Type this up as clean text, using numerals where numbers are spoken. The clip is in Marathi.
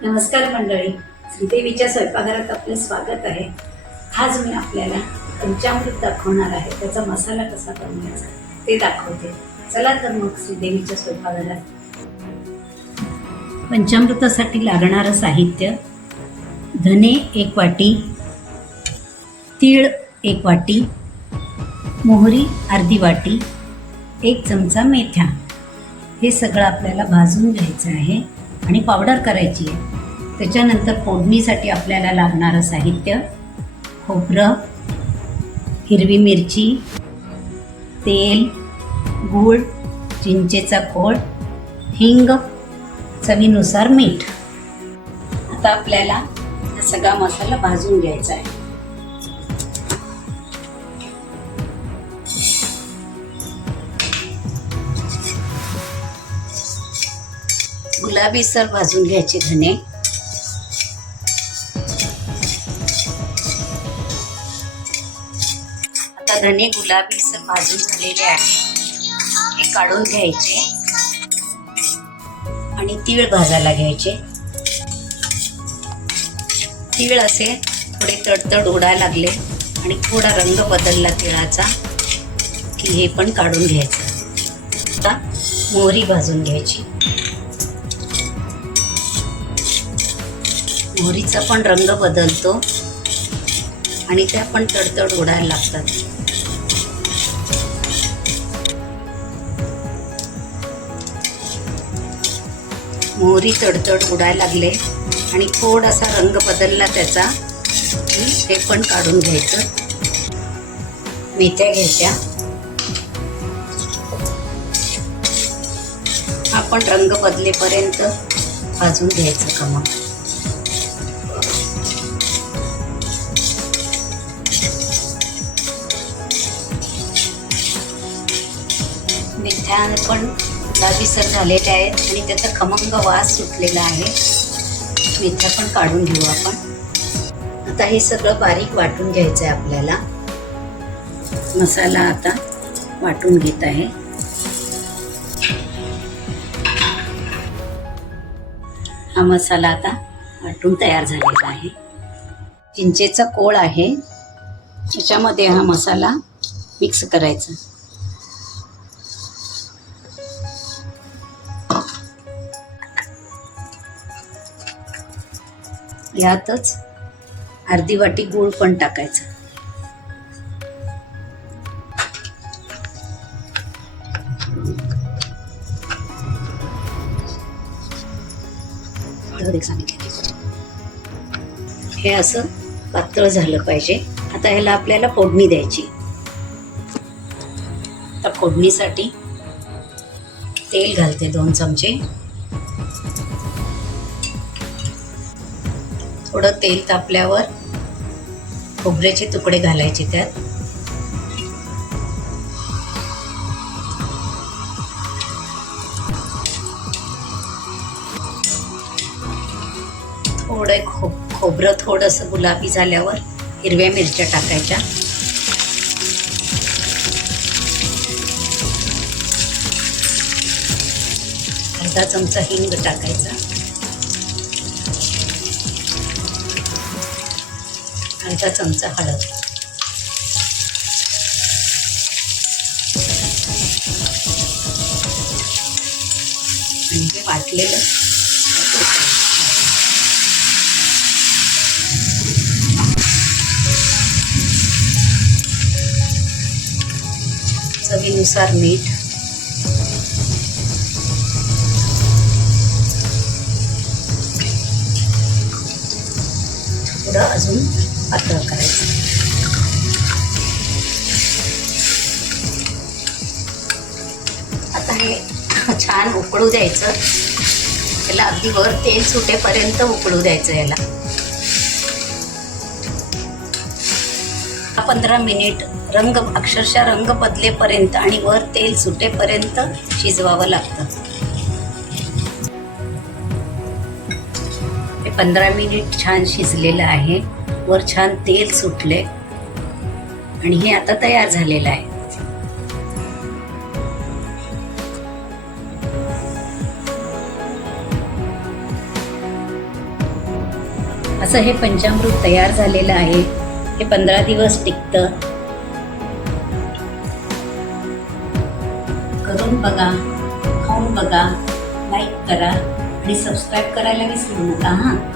नमस्कार मंडळी, श्रीदेवीच्या स्वयंपाकघरात आपले स्वागत आहे. आज मी आपल्याला पंचामृत दाखवणार आहे. त्याचा मसाला कसा बनवायचा ते दाखवते. चला तर मग श्रीदेवीच्या स्वयंपाकघरात. पंचामृतासाठी लागणारं साहित्य: धने 1 वाटी, तीळ 1 वाटी, मोहरी अर्धी वाटी, 1 चमचा मेथ्या. हे सगळं आपल्याला भाजून घ्यायचं आहे आणि पावडर करायची आहे. त्याच्यानंतर फोडणीसाठी आपल्याला लागणारं साहित्य: खोबरं, हिरवी मिरची, तेल, गूळ, चिंचेचा खोड, हिंग, चवीनुसार मीठ. आता आपल्याला हा सगळा मसाला भाजून घ्यायचा आहे. गुलाबीसर भाजून घ्यायचे धने. आता धने गुलाबीसर भाजून झालेले आहे. हे काढून घ्यायचे आणि तीळ भाजायला घ्यायचे. तीळ असे थोडे तडतड उडायला लागले आणि थोडा रंग बदलला तिळाचा की हे पण काढून घ्यायचं. आता मोहरी भाजून घ्यायची. मोहरीचा पण रंग बदलतो आणि त्या पण तडतड उडायला लागतात. मोहरी तडतड उडायला लागले आणि थोडासा रंग बदलला त्याचा की हे पण काढून घ्यायचं. मेथ्या घ्यायच्या. हा पण रंग बदलेपर्यंत भाजून घ्यायचं का मग. मेथ्या पण गुलाबीसर झालेल्या आहेत आणि त्याचा खमंग वास सुटलेला आहे. मेथ्या पण काढून घेऊ आपण. आता हे सगळं बारीक वाटून घ्यायचं आहे आपल्याला. मसाला आता वाटून घेत आहे. हा मसाला आता वाटून तयार झालेला आहे. चिंचेचा कोळ आहे, त्याच्यामध्ये हा मसाला मिक्स करायचा. यातच अर्धी वाटी गूळ पण टाकायचा. हे असं पातळ झालं पाहिजे. आता ह्याला आपल्याला फोडणी द्यायची. आता फोडणीसाठी तेल घालते 2 चमचे. थोडं तेल तापल्यावर खोबऱ्याचे तुकडे घालायचे त्यात. थोडं खोबरं थोडंसं गुलाबी झाल्यावर हिरव्या मिरच्या टाकायच्या. अर्धा चमचा हिंग टाकायचा. अर्धा चमचा हळद. आणि हे वाटलेलं चवीनुसार मीठ. थोडं अजून पातळ करायचं. आता हे छान उकळू द्यायचं. त्याला अगदी वर तेल सुटेपर्यंत उकळू द्यायचं. याला 15 मिनिट अक्षरशः रंग बदलेपर्यंत आणि वर तेल सुटेपर्यंत शिजवावं लागतं. 15 मिनिट छान शिजलेलं आहे. वर छान तेल सुटले आणि हे आता तयार झालेलं आहे. असं हे पंचामृत तयार झालेलं आहे. हे 15 दिवस टिकतं. करून बघा, खाऊन बघा, लाईक करा आणि सबस्क्राईब करायला विसरू नका हां.